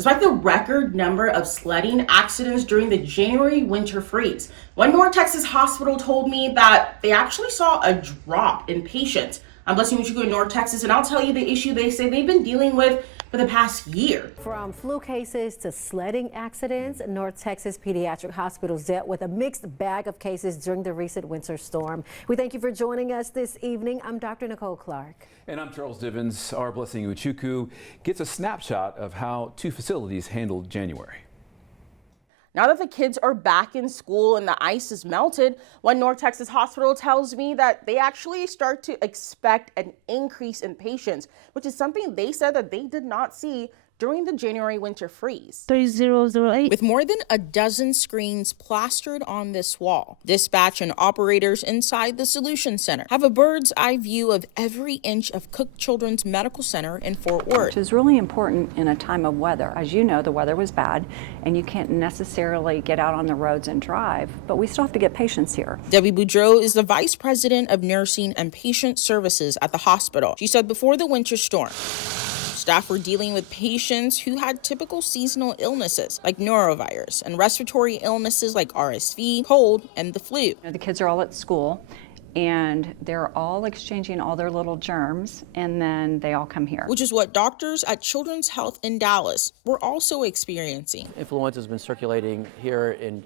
despite the record number of sledding accidents during the January winter freeze. One North Texas hospital told me that they actually saw a drop in patients. I'm Blessing Uchuku in North Texas, and I'll tell you the issue they say they've been dealing with for the past year. From flu cases to sledding accidents, North Texas pediatric hospitals dealt with a mixed bag of cases during the recent winter storm. We thank you for joining us this evening. I'm Dr. Nicole Clark. And I'm Charles Divins. Our Blessing Uchuku gets a snapshot of how two facilities handled January. Now that the kids are back in school and the ice is melted, one North Texas hospital tells me that they actually start to expect an increase in patients, which is something they said that they did not see during the January winter freeze. 3008. With more than a dozen screens plastered on this wall, dispatch and operators inside the Solution Center have a bird's eye view of every inch of Cook Children's Medical Center in Fort Worth. Which is really important in a time of weather. As you know, the weather was bad and you can't necessarily get out on the roads and drive, but we still have to get patients here. Debbie Boudreau is the Vice President of Nursing and Patient Services at the hospital. She said before the winter storm, staff were dealing with patients who had typical seasonal illnesses like norovirus and respiratory illnesses like RSV, cold, and the flu. The kids are all at school and they're all exchanging all their little germs, and then they all come here. Which is what doctors at Children's Health in Dallas were also experiencing. Influenza has been circulating here in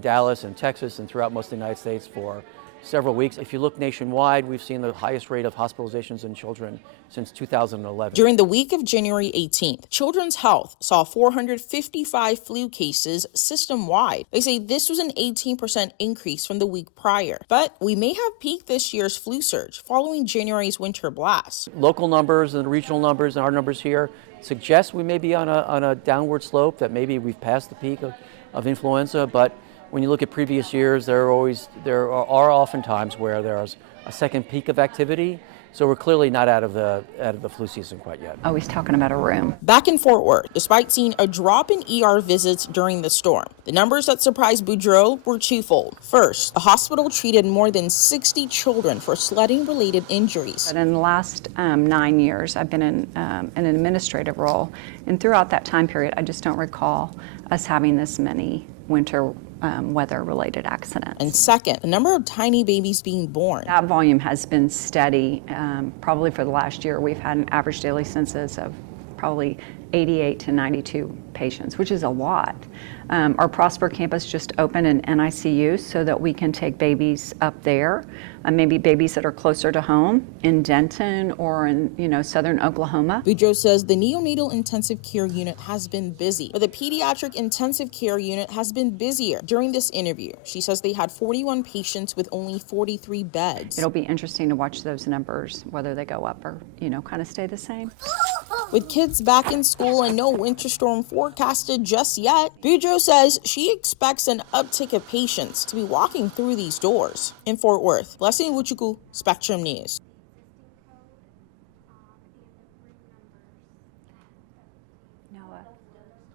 Dallas and Texas and throughout most of the United States for several weeks. If you look nationwide, we've seen the highest rate of hospitalizations in children since 2011. During the week of January 18th, Children's Health saw 455 flu cases system-wide. They say this was an 18% increase from the week prior. But we may have peaked this year's flu surge following January's winter blast. Local numbers and regional numbers and our numbers here suggest we may be on a downward slope, that maybe we've passed the peak of influenza, but when you look at previous years, there are often times where there's a second peak of activity. So we're clearly not out of the flu season quite yet. Oh, he's talking about a room. Back in Fort Worth, despite seeing a drop in ER visits during the storm, the numbers that surprised Boudreau were twofold. First, the hospital treated more than 60 children for sledding-related injuries. But in the last 9 years, I've been in an administrative role, and throughout that time period, I just don't recall us having this many winter weather-related accidents. And second, the number of tiny babies being born. That volume has been steady. Probably for the last year, we've had an average daily census of probably 88 to 92 patients, which is a lot. Our Prosper campus just opened an NICU so that we can take babies up there, maybe babies that are closer to home in Denton or in southern Oklahoma. Boudreau says the neonatal intensive care unit has been busy, but the pediatric intensive care unit has been busier. During this interview, she says they had 41 patients with only 43 beds. It'll be interesting to watch those numbers, whether they go up or kind of stay the same. With kids back in school and no winter storm forecasted just yet, Boudreau says she expects an uptick of patients to be walking through these doors. In Fort Worth, Blessing Uchuku, Spectrum News.